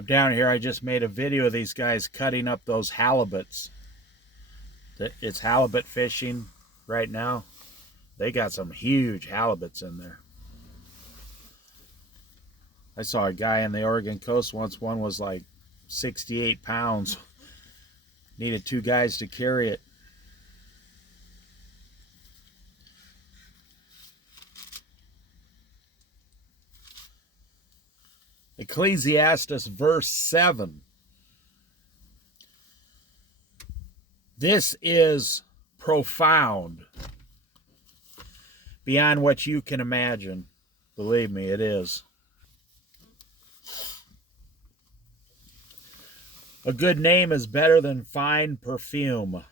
I'm down here. I just made a video of these guys cutting up those halibuts. It's halibut fishing right now. They got some huge halibuts in there. I saw a guy in the Oregon coast once. One was like 68 pounds. Needed two guys to carry it. Ecclesiastes verse 7. This is profound beyond what you can imagine. Believe me, it is. A good name is better than fine perfume.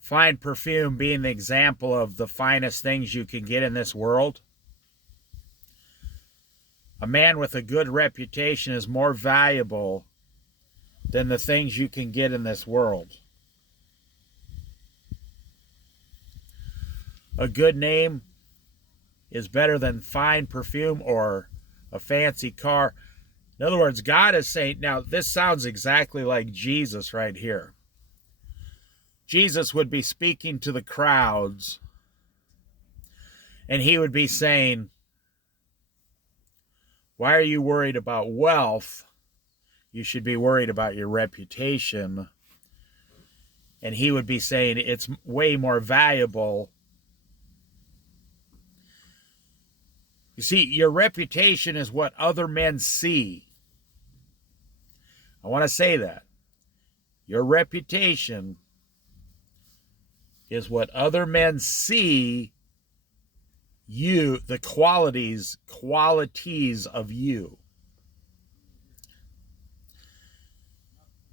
Fine perfume being the example of the finest things you can get in this world. A man with a good reputation is more valuable than the things you can get in this world. A good name is better than fine perfume or a fancy car. In other words, God is saying, now this sounds exactly like Jesus right here. Jesus would be speaking to the crowds, and he would be saying, why are you worried about wealth? You should be worried about your reputation. And he would be saying it's way more valuable. You see, your reputation is what other men see. I want to say that. Your reputation is what other men see you, the qualities of you.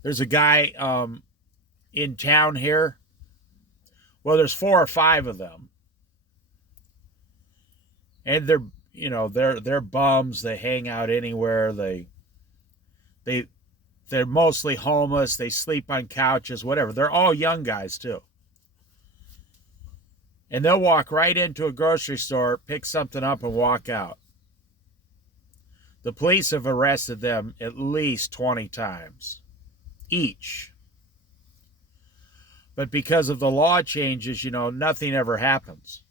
There's a guy in town here. Well, there's 4 or 5 of them. And they're bums. They hang out anywhere. They're mostly homeless. They sleep on couches, whatever. They're all young guys too. And they'll walk right into a grocery store, pick something up, and walk out. The police have arrested them at least 20 times each. But because of the law changes, nothing ever happens.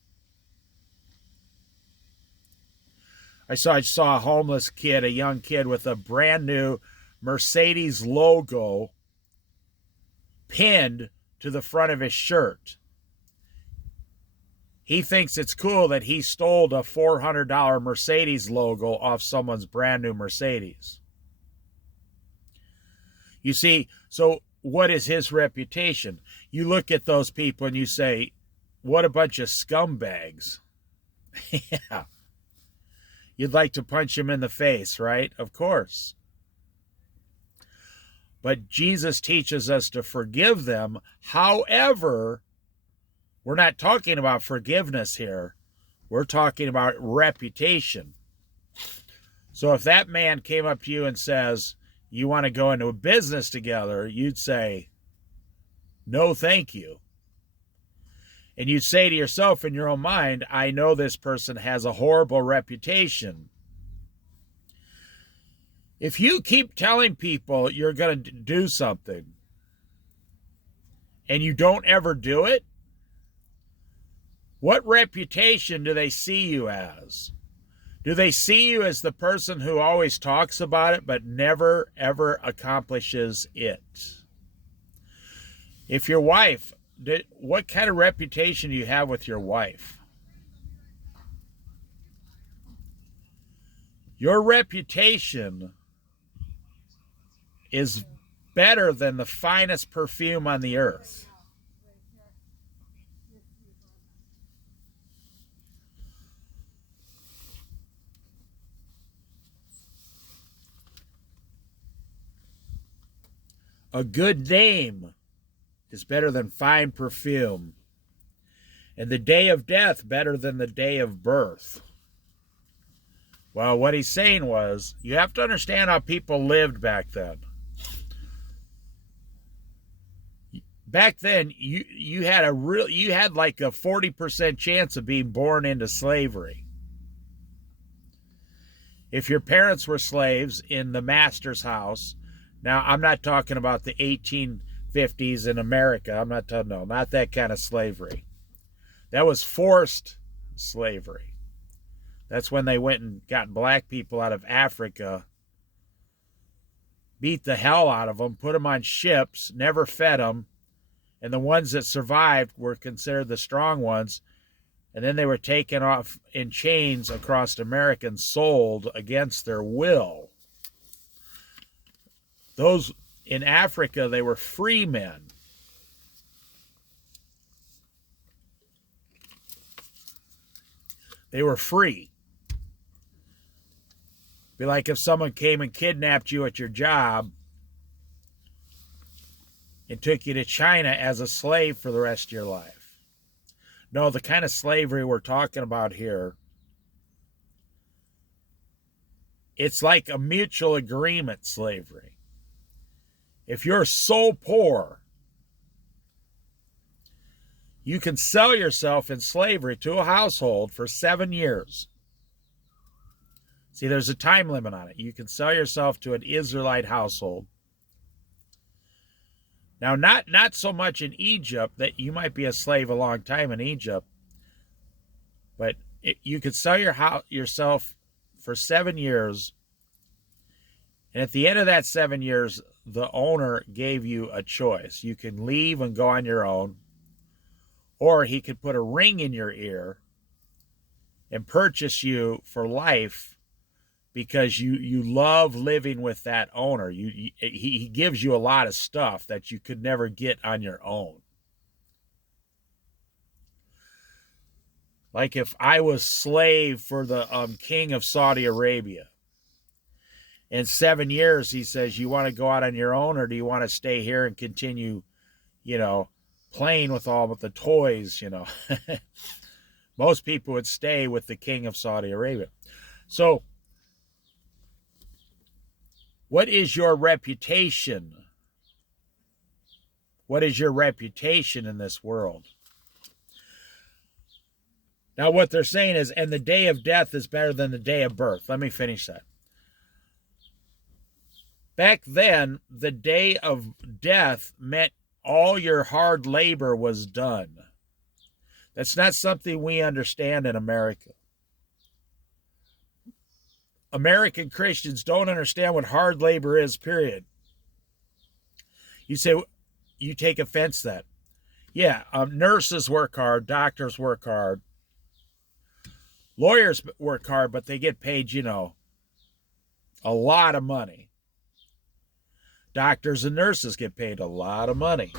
I saw a homeless kid, a young kid with a brand new Mercedes logo pinned to the front of his shirt. He thinks it's cool that he stole a $400 Mercedes logo off someone's brand new Mercedes. You see, so what is his reputation? You look at those people and you say, what a bunch of scumbags. Yeah. You'd like to punch him in the face, right? Of course. But Jesus teaches us to forgive them. However, we're not talking about forgiveness here. We're talking about reputation. So if that man came up to you and says, you want to go into a business together, you'd say, no, thank you. And you'd say to yourself in your own mind, I know this person has a horrible reputation. If you keep telling people you're going to do something and you don't ever do it, what reputation do they see you as? Do they see you as the person who always talks about it but never, ever accomplishes it? If your wife, what kind of reputation do you have with your wife? Your reputation is better than the finest perfume on the earth. A good name is better than fine perfume, and the day of death better than the day of birth. Well, what he's saying was, you have to understand how people lived back then. Back then, you had like a 40% chance of being born into slavery. If your parents were slaves in the master's house, now I'm not talking about the 1850s in America. I'm not talking, no, not that kind of slavery. That was forced slavery. That's when they went and got black people out of Africa, beat the hell out of them, put them on ships, never fed them, and the ones that survived were considered the strong ones, and then they were taken off in chains across America and sold against their will. Those in Africa, they were free men. They were free. Be like if someone came and kidnapped you at your job and took you to China as a slave for the rest of your life. No, the kind of slavery we're talking about here, it's like a mutual agreement slavery. If you're so poor, you can sell yourself in slavery to a household for 7 years. See, there's a time limit on it. You can sell yourself to an Israelite household. Now, not so much in Egypt, that you might be a slave a long time in Egypt, but you could sell yourself for 7 years, and at the end of that 7 years, the owner gave you a choice. You can leave and go on your own, or he could put a ring in your ear and purchase you for life because you love living with that owner. He gives you a lot of stuff that you could never get on your own. Like if I was slave for the king of Saudi Arabia, in 7 years he says, you want to go out on your own, or do you want to stay here and continue, playing with all of the toys, Most people would stay with the king of Saudi Arabia. So, what is your reputation? What is your reputation in this world? Now, what they're saying is, and the day of death is better than the day of birth. Let me finish that. Back then, the day of death meant all your hard labor was done. That's not something we understand in America. American Christians don't understand what hard labor is, period. You say, you take offense to that. Yeah, nurses work hard, doctors work hard, lawyers work hard, but they get paid, a lot of money. Doctors and nurses get paid a lot of money.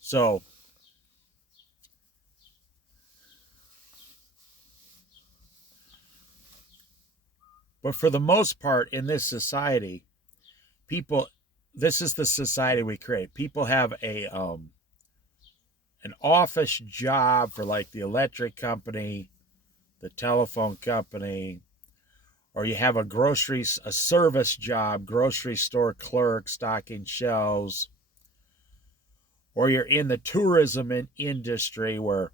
So, but for the most part in this society, this is the society we create. People have an office job for like the electric company, the telephone company, or you have a service job, grocery store clerk, stocking shelves, or you're in the tourism industry where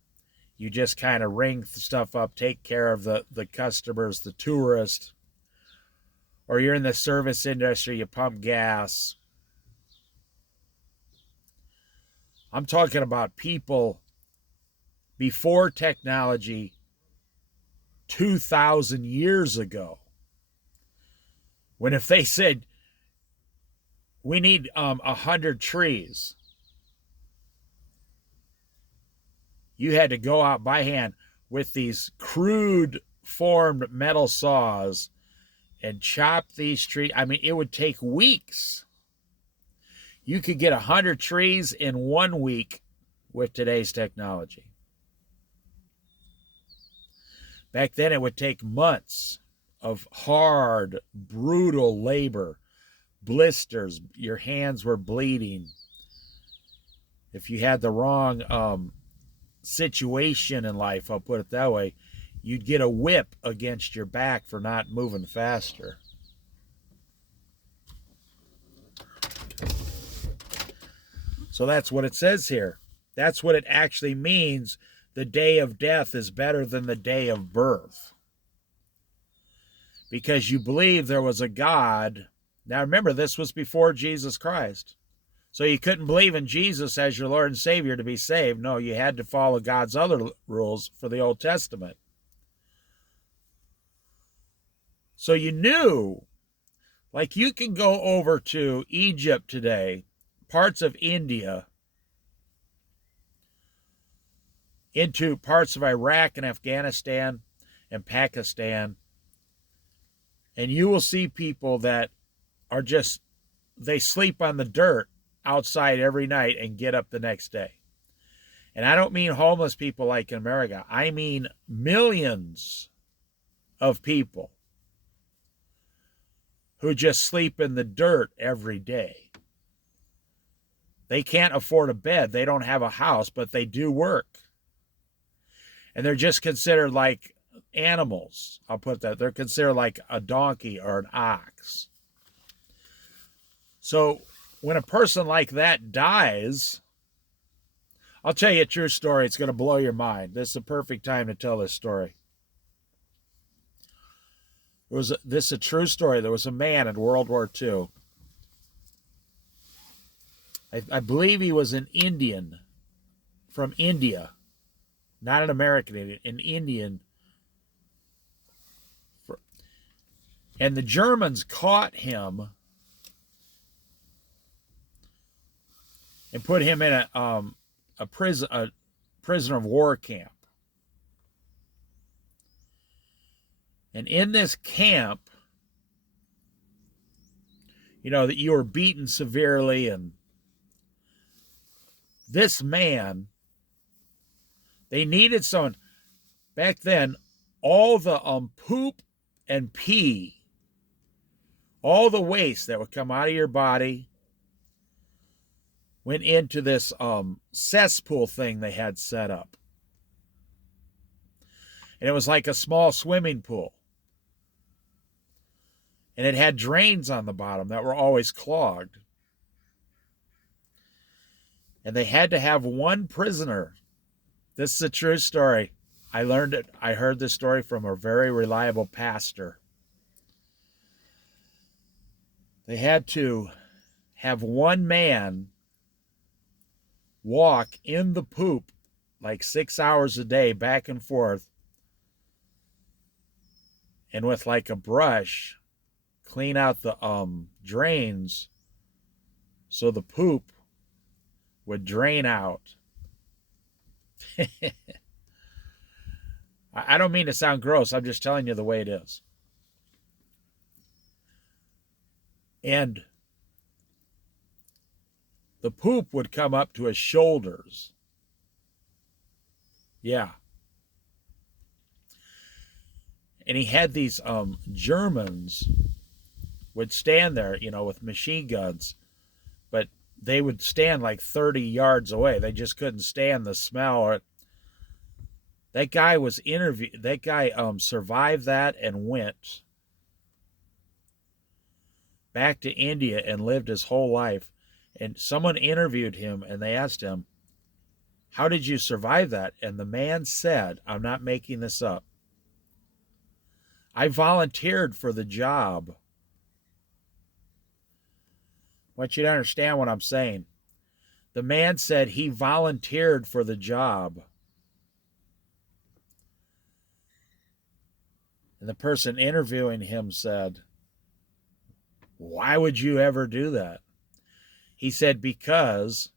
you just kind of ring stuff up, take care of the customers, the tourists, or you're in the service industry, you pump gas. I'm talking about people before technology 2,000 years ago. When if they said, we need 100 trees, you had to go out by hand with these crude formed metal saws and chop these trees. I mean, it would take weeks. You could get 100 trees in 1 week with today's technology. Back then, it would take months of hard, brutal labor, blisters. Your hands were bleeding. If you had the wrong situation in life, I'll put it that way, you'd get a whip against your back for not moving faster. So that's what it says here. That's what it actually means. The day of death is better than the day of birth. because you believe there was a God. Now remember, this was before Jesus Christ. So you couldn't believe in Jesus as your Lord and Savior to be saved. No, you had to follow God's other rules for the Old Testament. So you knew, like you can go over to Egypt today, parts of India, into parts of Iraq and Afghanistan and Pakistan, and you will see people that are just, they sleep on the dirt outside every night and get up the next day. And I don't mean homeless people like in America. I mean millions of people who just sleep in the dirt every day. They can't afford a bed. They don't have a house, but they do work. And they're just considered like animals. I'll put that. They're considered like a donkey or an ox. So when a person like that dies, I'll tell you a true story. It's going to blow your mind. This is the perfect time to tell this story. This is a true story. There was a man in World War II. I believe he was an Indian from India. Not an American Indian, an Indian. And the Germans caught him and put him in a prisoner of war camp. And in this camp, you know, that you were beaten severely, and this man, they needed someone. Back then, all the poop and pee, all the waste that would come out of your body went into this cesspool thing they had set up. And it was like a small swimming pool. And it had drains on the bottom that were always clogged. And they had to have one prisoner. This is a true story. I learned it. I heard this story from a very reliable pastor. They had to have one man walk in the poop like 6 hours a day, back and forth, and with like a brush clean out the drains so the poop would drain out. I don't mean to sound gross. I'm just telling you the way it is. And the poop would come up to his shoulders. Yeah. And he had these Germans would stand there, you know, with machine guns, but they would stand like 30 yards away. They just couldn't stand the smell. Or that guy was interviewed. That guy survived that and went back to India and lived his whole life. And someone interviewed him and they asked him, "How did you survive that?" And the man said, I'm not making this up, "I volunteered for the job." I want you to understand what I'm saying. The man said he volunteered for the job. And the person interviewing him said, "Why would you ever do that?" He said, "Because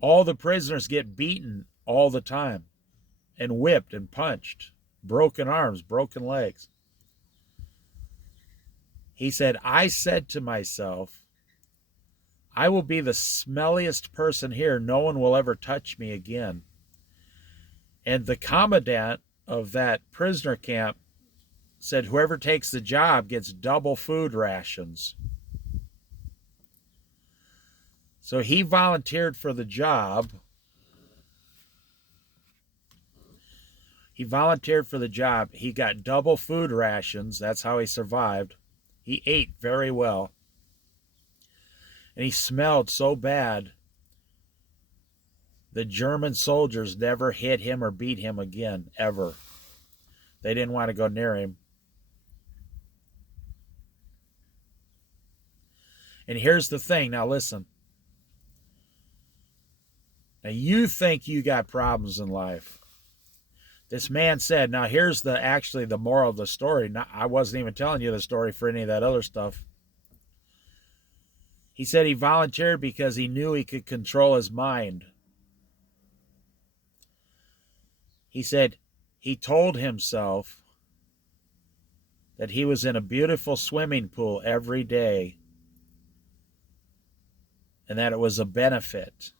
all the prisoners get beaten all the time and whipped and punched, broken arms, broken legs." He said, "I said to myself, I will be the smelliest person here. No one will ever touch me again." And the commandant of that prisoner camp said, "Whoever takes the job gets double food rations." So he volunteered for the job. He volunteered for the job. He got double food rations. That's how he survived. He ate very well. And he smelled so bad, the German soldiers never hit him or beat him again, ever. They didn't want to go near him. And here's the thing. Now listen. Now you think you got problems in life. This man said, now here's the moral of the story. Now, I wasn't even telling you the story for any of that other stuff. He said he volunteered because he knew he could control his mind. He said he told himself that he was in a beautiful swimming pool every day and that it was a benefit.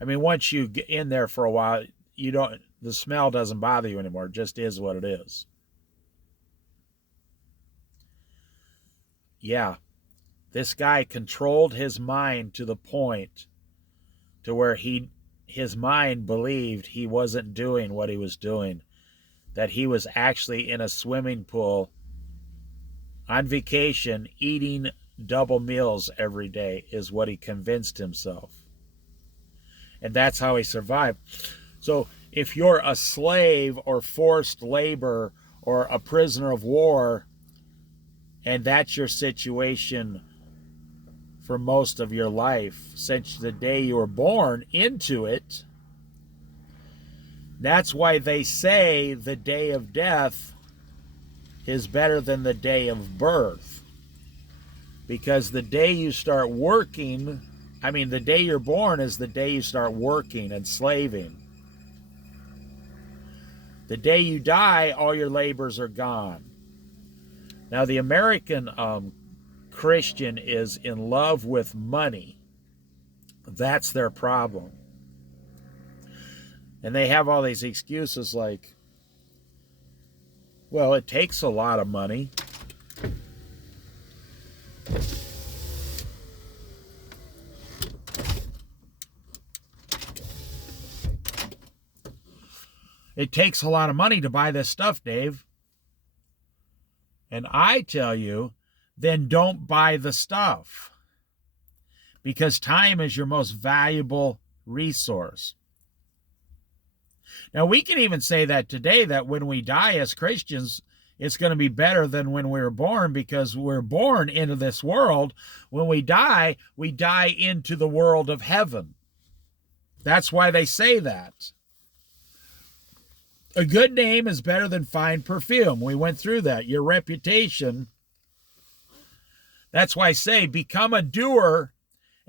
I mean, once you get in there for a while, the smell doesn't bother you anymore. It just is what it is. Yeah, this guy controlled his mind to the point to where his mind believed he wasn't doing what he was doing, that he was actually in a swimming pool on vacation eating double meals every day is what he convinced himself. And that's how he survived. So if you're a slave or forced labor or a prisoner of war, and that's your situation for most of your life, since the day you were born into it, that's why they say the day of death is better than the day of birth. Because the day you start working, the day you're born is the day you start working and slaving. The day you die, all your labors are gone. Now, the American Christian is in love with money. That's their problem. And they have all these excuses like, well, it takes a lot of money. It takes a lot of money to buy this stuff, Dave. And I tell you, then don't buy the stuff. Because time is your most valuable resource. Now, we can even say that today, that when we die as Christians, it's going to be better than when we were born, because we're born into this world. When we die into the world of heaven. That's why they say that. A good name is better than fine perfume. We went through that. Your reputation. That's why I say become a doer,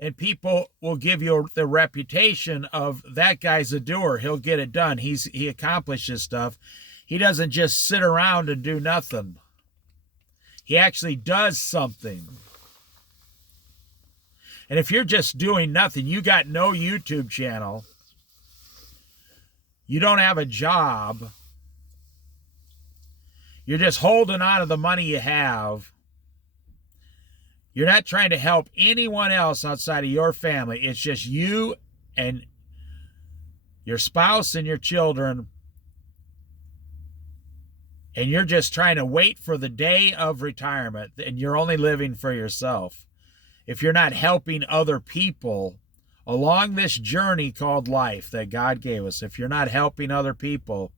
and people will give you the reputation of that guy's a doer. He'll get it done. He accomplishes stuff. He doesn't just sit around and do nothing. He actually does something. And if you're just doing nothing, you got no YouTube channel, you don't have a job, you're just holding on to the money you have, you're not trying to help anyone else outside of your family, it's just you and your spouse and your children, and you're just trying to wait for the day of retirement, and you're only living for yourself. If you're not helping other people along this journey called life that God gave us, if you're not helping other people,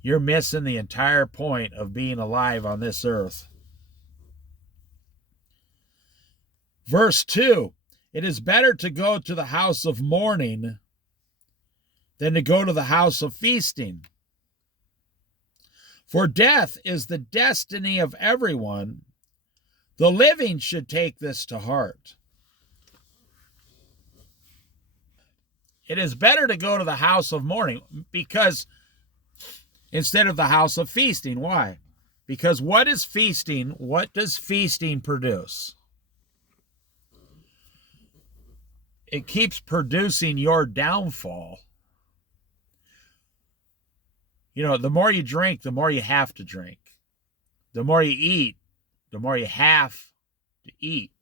you're missing the entire point of being alive on this earth. Verse 2, it is better to go to the house of mourning than to go to the house of feasting. For death is the destiny of everyone. The living should take this to heart. It is better to go to the house of mourning because instead of the house of feasting. Why? Because what is feasting? What does feasting produce? It keeps producing your downfall. The more you drink, the more you have to drink. The more you eat, the more you have to eat.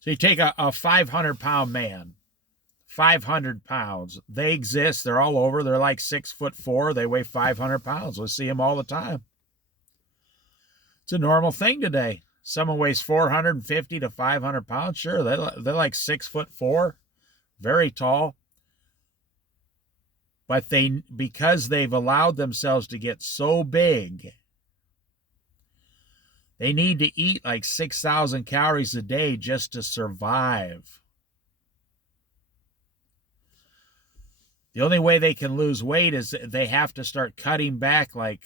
So you take a 500-pound man, 500 pounds. They exist. They're all over. They're like 6'4". They weigh 500 pounds. We see them all the time. It's a normal thing today. Someone weighs 450 to 500 pounds. Sure, they're like 6'4", very tall. But because they've allowed themselves to get so big, They need to eat like 6,000 calories a day just to survive. The only way they can lose weight is they have to start cutting back, like,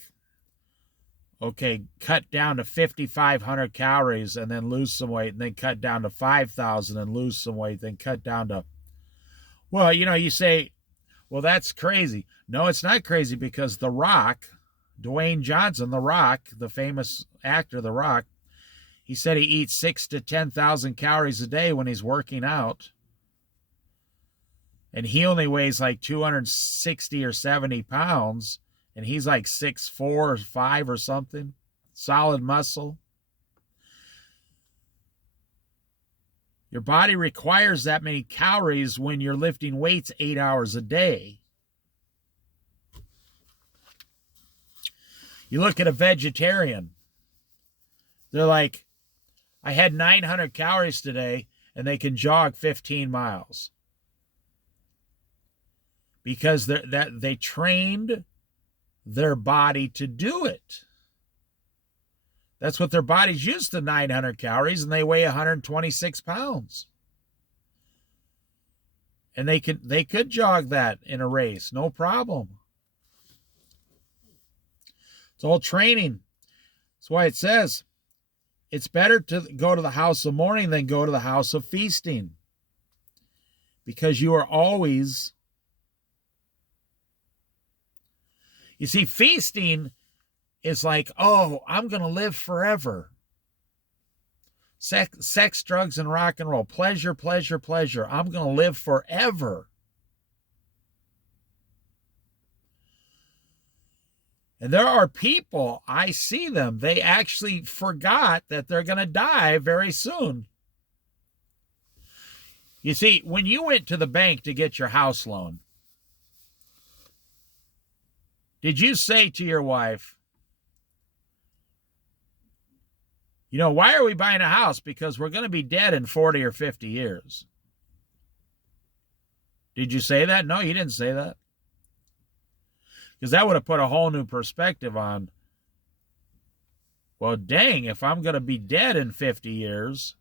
okay, cut down to 5,500 calories and then lose some weight, and then cut down to 5,000 and lose some weight, then cut down to, well, you say, well, that's crazy. No, it's not crazy, because The Rock, Dwayne Johnson, The Rock, the famous actor, The Rock, he said he eats 6,000 to 10,000 calories a day when he's working out. And he only weighs like 260 or 70 pounds. And he's like 6'4" or 5 or something. Solid muscle. Your body requires that many calories when you're lifting weights 8 hours a day. You look at a vegetarian. They're like, I had 900 calories today, and they can jog 15 miles. Because they trained their body to do it. That's what their body's used to, 900 calories, and they weigh 126 pounds. And they could jog that in a race, no problem. It's all training. That's why it says it's better to go to the house of mourning than go to the house of feasting. Because you are always... You see, feasting is like, oh, I'm going to live forever. Sex, drugs, and rock and roll. Pleasure, pleasure, pleasure. I'm going to live forever. And there are people, I see them, they actually forgot that they're going to die very soon. You see, when you went to the bank to get your house loan, did you say to your wife, why are we buying a house? Because we're going to be dead in 40 or 50 years. Did you say that? No, you didn't say that. Because that would have put a whole new perspective on, well, dang, if I'm going to be dead in 50 years,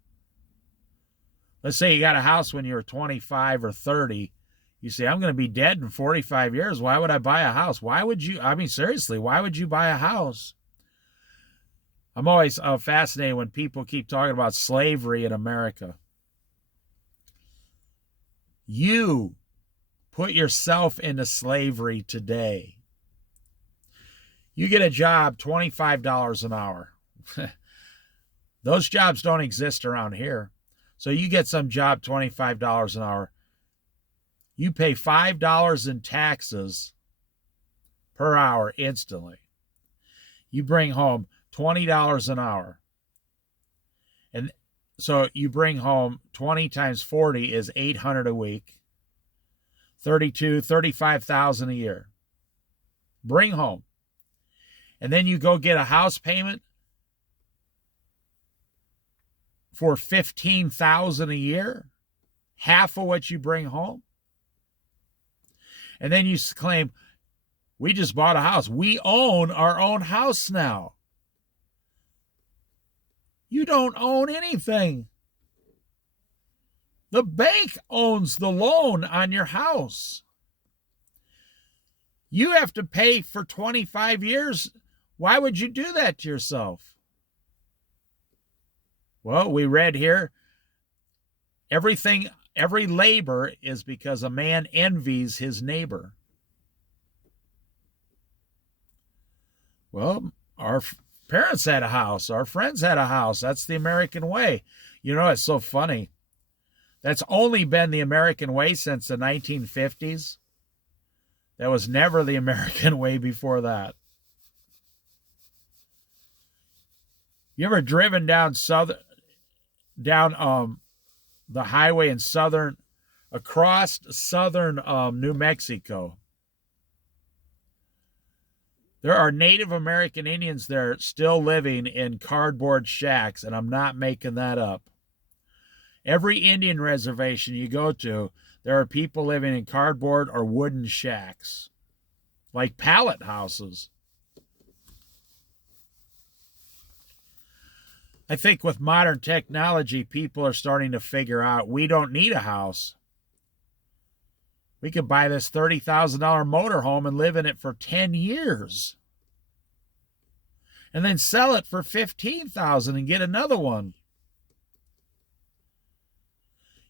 let's say you got a house when you were 25 or 30, you say, I'm going to be dead in 45 years. Why would I buy a house? Why would you? I mean, seriously, why would you buy a house? I'm always fascinated when people keep talking about slavery in America. You put yourself into slavery today. You get a job, $25 an hour. Those jobs don't exist around here. So you get some job, $25 an hour. You pay $5 in taxes per hour instantly. You bring home $20 an hour. And so you bring home 20 times 40 is $800 a week. 35,000 a year. Bring home. And then you go get a house payment for $15,000 a year, half of what you bring home. And then you claim, we just bought a house. We own our own house now. You don't own anything. The bank owns the loan on your house. You have to pay for 25 years. Why would you do that to yourself? Well, we read here, every labor is because a man envies his neighbor. Well, our parents had a house. Our friends had a house. That's the American way. It's so funny. That's only been the American way since the 1950s. That was never the American way before that. You ever driven down the highway in across southern New Mexico? There are Native American Indians there still living in cardboard shacks, and I'm not making that up. Every Indian reservation you go to, there are people living in cardboard or wooden shacks, like pallet houses. I think with modern technology, people are starting to figure out we don't need a house. We could buy this $30,000 motorhome and live in it for 10 years. And then sell it for $15,000 and get another one.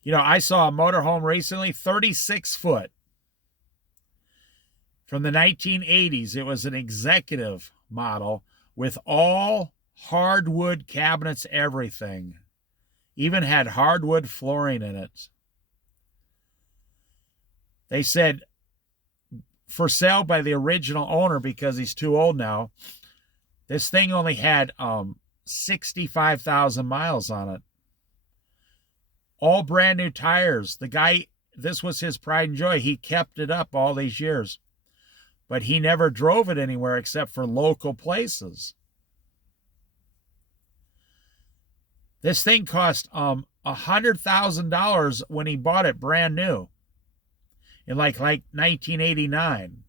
You know, I saw a motorhome recently, 36 foot. From the 1980s. It was an executive model with all hardwood cabinets, everything. Even had hardwood flooring in it. They said for sale by the original owner because he's too old now. This thing only had 65,000 miles on it. All brand new tires. The guy, this was his pride and joy. He kept it up all these years. But he never drove it anywhere except for local places. This thing cost $100,000 when he bought it brand new in like 1989.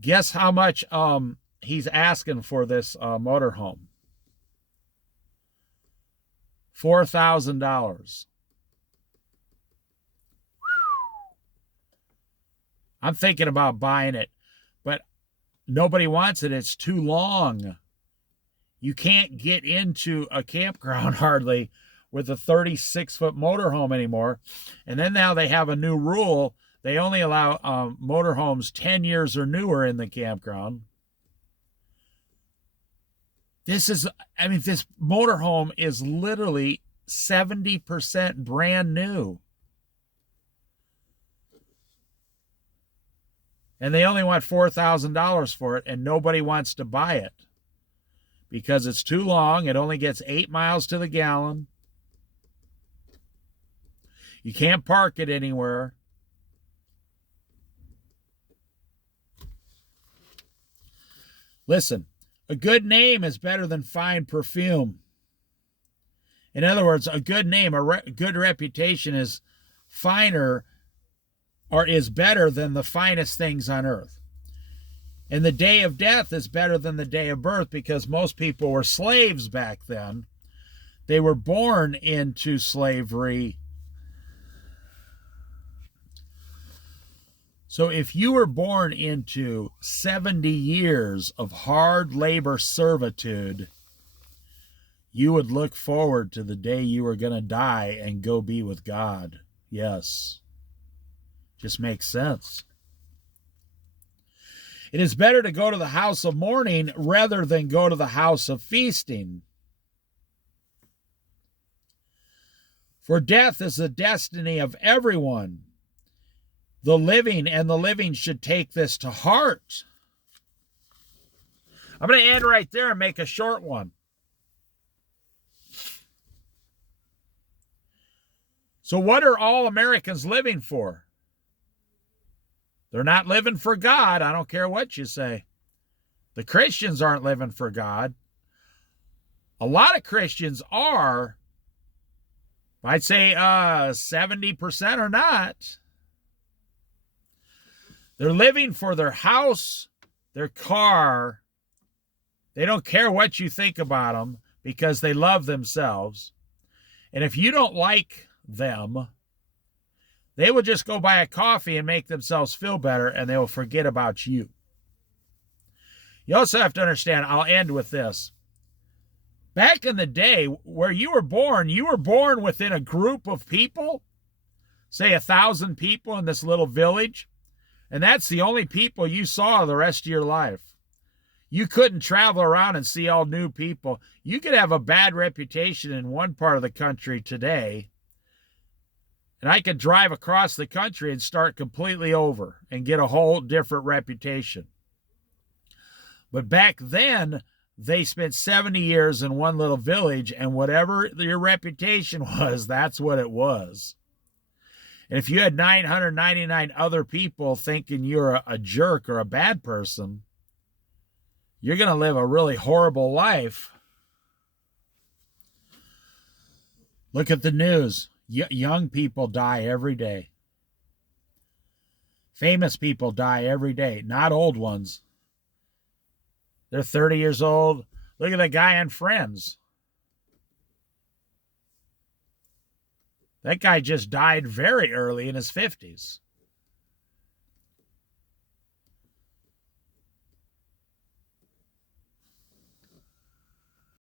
Guess how much he's asking for this motorhome? $4,000. I'm thinking about buying it, but nobody wants it. It's too long. You can't get into a campground hardly with a 36-foot motorhome anymore. And then now they have a new rule. They only allow motorhomes 10 years or newer in the campground. This motorhome is literally 70% brand new. And they only want $4,000 for it, and nobody wants to buy it because it's too long. It only gets 8 miles to the gallon. You can't park it anywhere. Listen, a good name is better than fine perfume. In other words, a good name, good reputation is finer or is better than the finest things on earth. And the day of death is better than the day of birth because most people were slaves back then. They were born into slavery. So if you were born into 70 years of hard labor servitude, you would look forward to the day you were going to die and go be with God. Yes. Just makes sense. It is better to go to the house of mourning rather than go to the house of feasting. For death is the destiny of everyone. The living should take this to heart. I'm going to end right there and make a short one. So what are all Americans living for? They're not living for God. I don't care what you say. The Christians aren't living for God. A lot of Christians are. I'd say 70% are not. They're living for their house, their car. They don't care what you think about them because they love themselves. And if you don't like them, they will just go buy a coffee and make themselves feel better, and they will forget about you. You also have to understand, I'll end with this. Back in the day where you were born within a group of people, say 1,000 people in this little village, and that's the only people you saw the rest of your life. You couldn't travel around and see all new people. You could have a bad reputation in one part of the country today, and I could drive across the country and start completely over and get a whole different reputation. But back then, they spent 70 years in one little village, and whatever your reputation was, that's what it was. And if you had 999 other people thinking you're a jerk or a bad person, you're going to live a really horrible life. Look at the news. Young people die every day. Famous people die every day, not old ones. They're 30 years old. Look at the guy on Friends. That guy just died very early in his 50s.